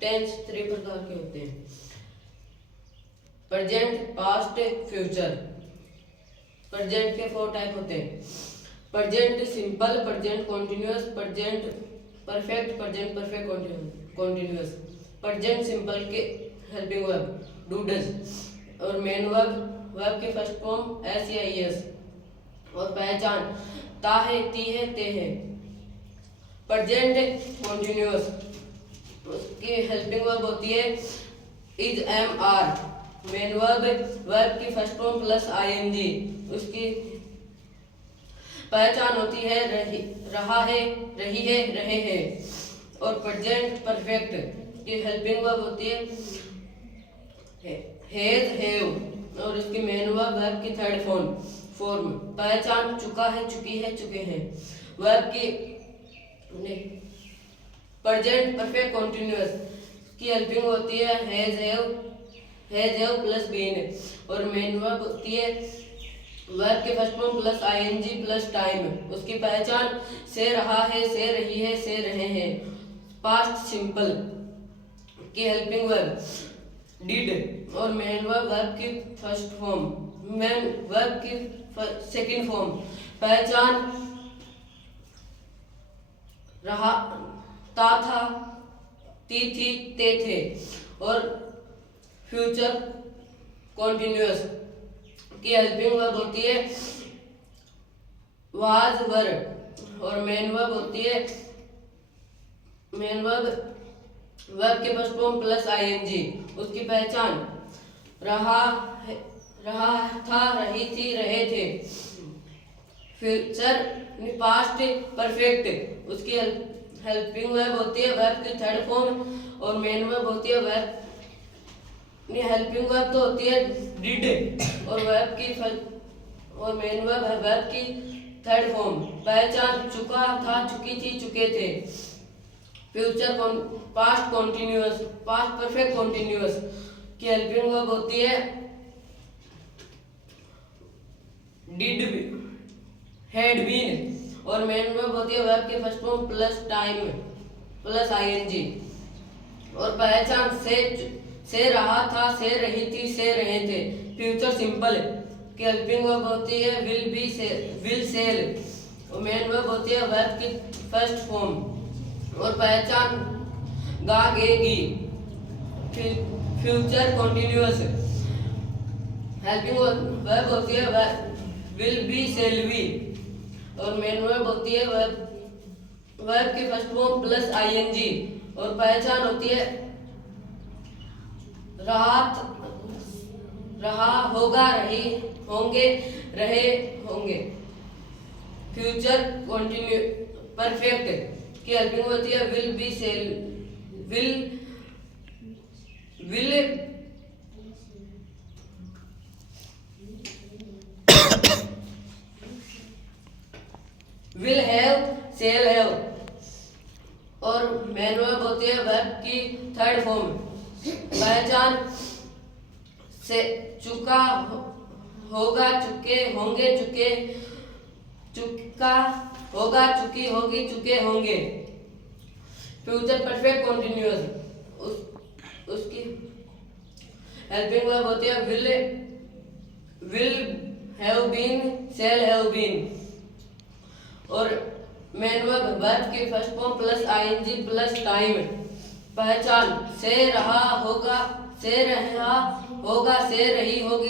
Tense 3 प्रकार के होते हैं। Present, past, future. प्रेजेंट के 4 टाइप होते हैं। Present simple, present continuous, present perfect, present perfect continuous. Present simple के हेल्पिंग वर्ब डू डज और मेन वर्ब के फर्स्ट फॉर्म एस या एस। और पहचान ता है, ती है, ते है। प्रेजेंट कॉन्टिन्यूअस उसकी हेल्पिंग वर्ब होती है is, am, are. Main verb की फर्स्ट फॉर्म प्लस आईएनजी। उसकी पहचान होती है रहा है, रही है, रहे हैं। और प्रेजेंट परफेक्ट की हेल्पिंग वर्ब होती है हैज, हैव। और इसकी मेन वर्ब की थर्ड फॉर्म पहचान चुका है, चुकी है, चुके हैं। वर्ब की प्रेजेंट परफेक्ट कॉन्टिन्यूअस की हेल्पिंग होती है हैज, हैव प्लस बीन। और मेन वर्ब होती है वर्ब के first form plus ING plus time. उसकी पहचान से रहा है, से रही है, से रहे हैं। पास्ट सिंपल की हेल्पिंग वर्ब डिड और मेन वर्ब की फर्स्ट फॉर्म, मेन वर्ब की सेकंड फॉर्म। पहचान रहा, ता था, ती थी, ते थे। और फ्यूचर कॉन्टिन्यूअस की हेल्पिंग वर्ब होती है वाज, वर। और मेन वर्ब होती है वर्ब के फर्स्ट फॉर्म प्लस आईएनजी। उसकी पहचान रहा था, रही थी, रहे थे। फ्यूचर पास्ट परफेक्ट उसकी हेल्पिंग वर्ब होती है वर्ब की थर्ड फॉर्म। और मेन वर्ब होती है वर्ब हेल्पिंग वर्ब तो होती है डिड और वर्ब की और मेन वर्ब की थर्ड फॉर्म। पहचान चुका था, चुकी थी, चुके थे। Future past continuous, past perfect continuous की हेल्पिंग वर्ब होती है डिड, हैड बीन। और मेन वर्ब होती है वर्ब के first form plus time plus ING. और पहचान से रहा था, से रही थी, से रहे थे। फ्यूचर सिंपल की हेल्पिंग वर्ब होती है विल बी, विल सेल। और मेन वर्ब होती है वर्ब की फर्स्ट फॉर्म। और पहचान गाएगी। फ्यूचर कॉन्टिन्यूअस हेल्पिंग वर्ब होती है विल बी, सेल बी। और मेन वर्ब होती है वर्ब की फर्स्ट फॉर्म प्लस आईएनजी। और पहचान होती है रहा होगा, रही होंगे, रहे होंगे। फ्यूचर कॉन्टिन्यू परफेक्ट की हेल्पिंग होती है will be, shall, will have, shall have. और मेन वर्ब होती है वर्ब की थर्ड फॉर्म। पहचान से चुका होगा, चुके होंगे, चुका होगा, चुकी होगी, चुके होंगे। फ्यूचर परफेक्ट कॉन्टिन्यूअस उसकी हेल्पिंग वर्ब होती है will have been, shall have been. और मेन वर्ब की first form plus ING plus time. पहचान से रहा होगा, से रहा होगा, से रही होगी,